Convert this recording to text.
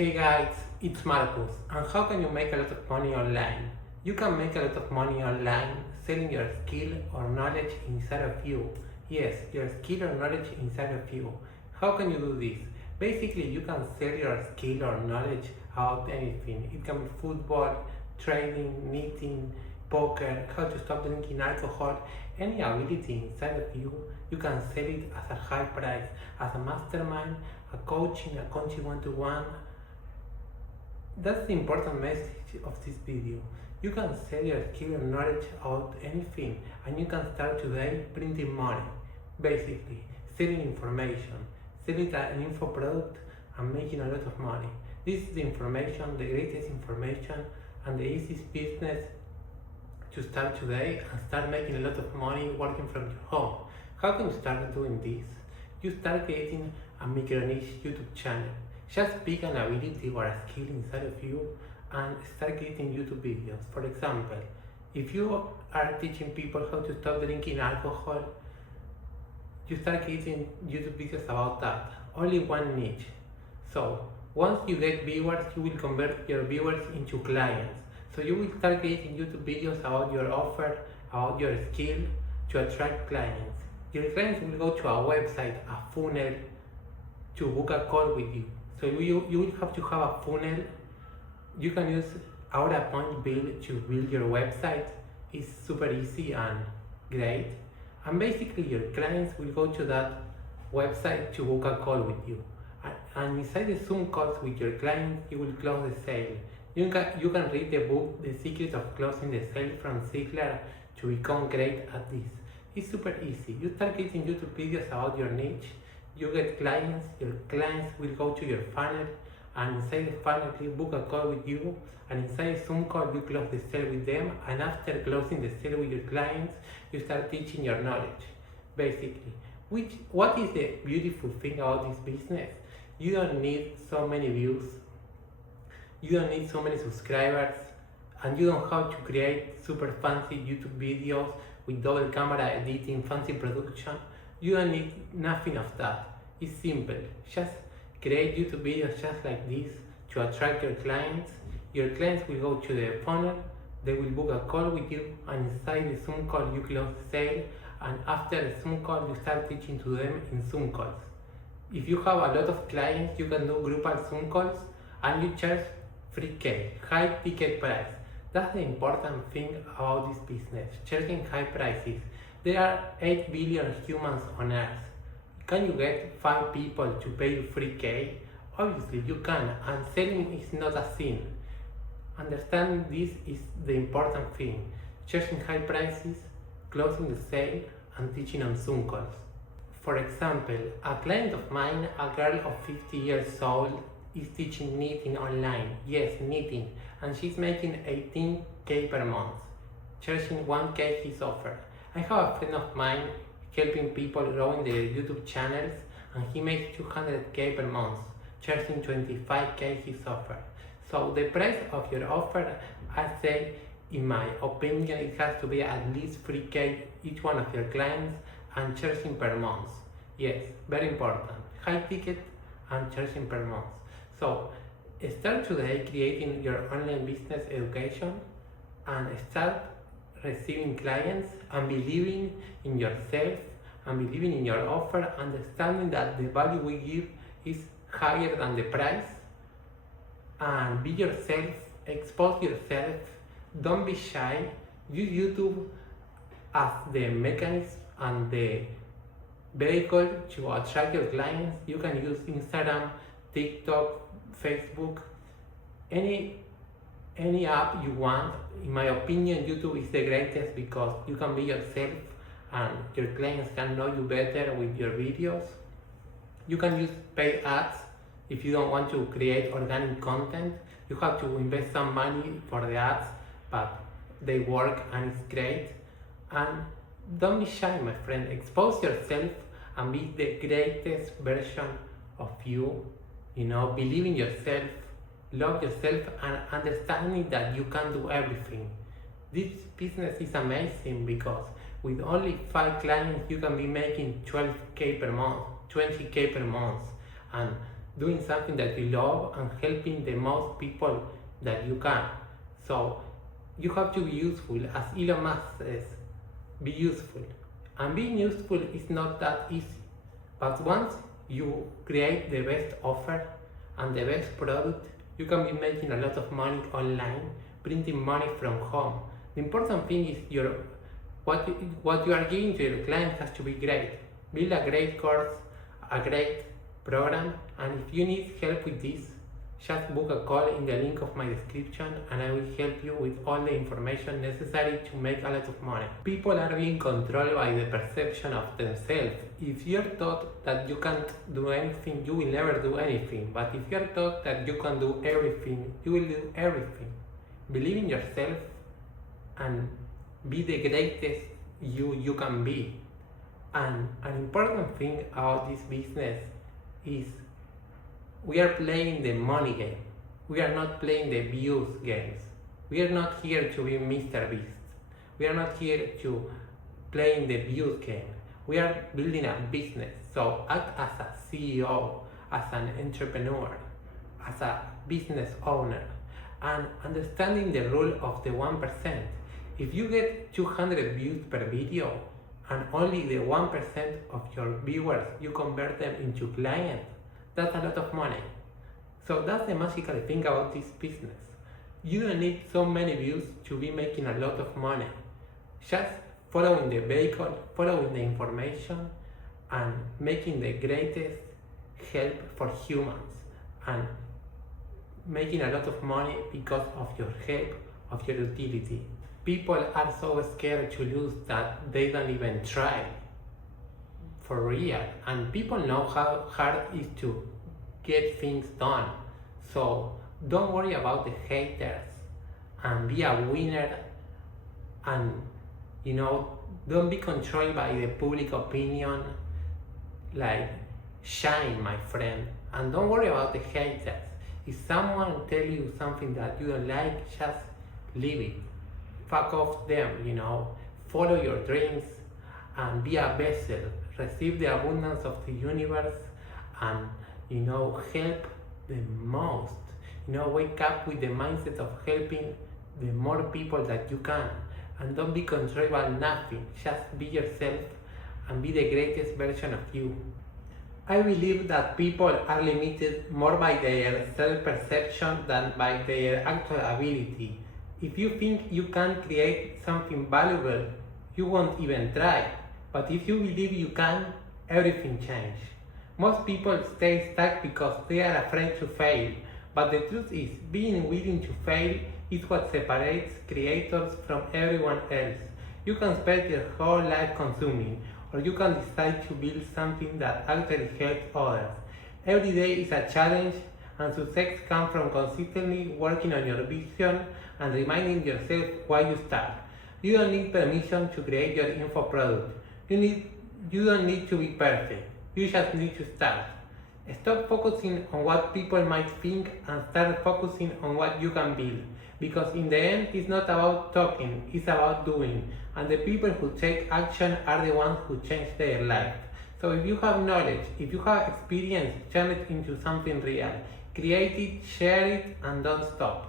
Hey guys, it's Marcus, and how can you make a lot of money online? You can make a lot of money online selling your skill or knowledge inside of you. Yes, your skill or knowledge inside of you. How can you do this? Basically, you can sell your skill or knowledge about anything. It can be football, trading, knitting, poker, how to stop drinking alcohol, any ability inside of you. You can sell it as a high price, as a mastermind, a coaching one-to-one. That's the important message of this video. You can sell your skill and knowledge about anything, and you can start today printing money. Basically, selling information, selling an info product and making a lot of money. This is the information, the greatest information and the easiest business to start today and start making a lot of money working from your home. How can you start doing this? You start creating a micro niche YouTube channel. Just pick an ability or a skill inside of you and start creating YouTube videos. For example, if you are teaching people how to stop drinking alcohol, you start creating YouTube videos about that. Only one niche. So once you get viewers, you will convert your viewers into clients. So you will start creating YouTube videos about your offer, about your skill to attract clients. Your clients will go to a website, a funnel, to book a call with you. So you will have to have a funnel. You can use our point build to build your website. It's super easy and great. And basically your clients will go to that website to book a call with you. And inside the Zoom calls with your clients, you will close the sale. You can read the book, The Secret of Closing the Sale from Ziegler to become great at this. It's super easy. You start creating YouTube videos about your niche. You get clients, your clients will go to your funnel, and inside the funnel you book a call with you, and inside the Zoom call you close the sale with them, and after closing the sale with your clients, you start teaching your knowledge. Basically, what is the beautiful thing about this business? You don't need so many views, you don't need so many subscribers, and you don't have to create super fancy YouTube videos with double camera editing, fancy production. You don't need nothing of that. It's simple. Just create YouTube videos just like this to attract your clients. Your clients will go to the funnel, they will book a call with you, and inside the Zoom call you close the sale, and after the Zoom call you start teaching to them in Zoom calls. If you have a lot of clients, you can do groupal Zoom calls and you charge 3K, high ticket price. That's the important thing about this business, charging high prices. There are 8 billion humans on Earth. Can you get 5 people to pay you 3K? Obviously you can, and selling is not a sin. Understanding this is the important thing. Charging high prices, closing the sale, and teaching on Zoom calls. For example, a client of mine, a girl of 50 years old, is teaching knitting online. Yes, knitting. And she's making 18K per month, charging 1K his offer. I have a friend of mine helping people growing their YouTube channels, and he makes 200K per month, charging 25K his offer. So the price of your offer, I say, in my opinion, it has to be at least 3K each one of your clients and charging per month. Yes, very important. High ticket and charging per month. So start today creating your online business education and start receiving clients and believing in yourself and believing in your offer, understanding that the value we give is higher than the price, and be yourself, expose yourself, don't be shy, use YouTube as the mechanism and the vehicle to attract your clients. You can use Instagram, TikTok, Facebook, any app you want. In my opinion, YouTube is the greatest because you can be yourself and your clients can know you better with your videos. You can use paid ads if you don't want to create organic content. You have to invest some money for the ads, but they work and it's great. And don't be shy, my friend. Expose yourself and be the greatest version of you. Believe in yourself, love yourself, and understanding that you can do everything. This business is amazing because with only 5 clients you can be making 12K per month, 20K per month, and doing something that you love and helping the most people that you can. So you have to be useful, as Elon Musk says, be useful. And being useful is not that easy. But once you create the best offer and the best product, you can be making a lot of money online, printing money from home. The important thing is what you are giving to your client has to be great. Build a great course, a great program, and if you need help with this, just book a call in the link of my description and I will help you with all the information necessary to make a lot of money. People are being controlled by the perception of themselves. If you're taught that you can't do anything, you will never do anything. But if you're taught that you can do everything, you will do everything. Believe in yourself and be the greatest you can be. And an important thing about this business is we are playing the money game. We are not playing the views games. We are not here to be Mr. Beast. We are not here to play the views game. We are building a business. So act as a CEO, as an entrepreneur, as a business owner, and understanding the rule of the 1%. If you get 200 views per video and only the 1% of your viewers you convert them into clients, that's a lot of money. So that's the magical thing about this business. You don't need so many views to be making a lot of money. Just following the vehicle, following the information, and making the greatest help for humans, and making a lot of money because of your help, of your utility. People are so scared to lose that they don't even try. For real. And people know how hard it is to get things done. So don't worry about the haters and be a winner, and don't be controlled by the public opinion. Like, shine, my friend, and don't worry about the haters. If someone tell you something that you don't like, just leave it. Fuck off them, follow your dreams and be a vessel. Receive the abundance of the universe and help the most. Wake up with the mindset of helping the more people that you can, and don't be controlled by nothing. Just be yourself and be the greatest version of you. I believe that people are limited more by their self-perception than by their actual ability. If you think you can create something valuable, you won't even try. But if you believe you can, everything changes. Most people stay stuck because they are afraid to fail. But the truth is, being willing to fail is what separates creators from everyone else. You can spend your whole life consuming, or you can decide to build something that actually helps others. Every day is a challenge, and success comes from consistently working on your vision and reminding yourself why you start. You don't need permission to create your info product. You don't need to be perfect. You just need to start. Stop focusing on what people might think and start focusing on what you can build. Because in the end, it's not about talking, it's about doing. And the people who take action are the ones who change their life. So if you have knowledge, if you have experience, turn it into something real. Create it, share it, and don't stop.